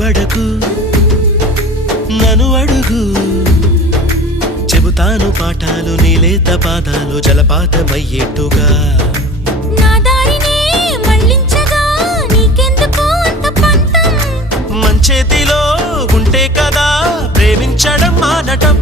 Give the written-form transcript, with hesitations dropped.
తడబడకు నన్ను అడుగు చెబుతాను పాఠాలు నీలేత పాదాలు జలపాతమయ్యేట్టుగా నా దారినే మళ్ళించగా నీకెందుకు అంత పంతం మంచేతిలో ఉంటే కదా ప్రేమించడం మానటం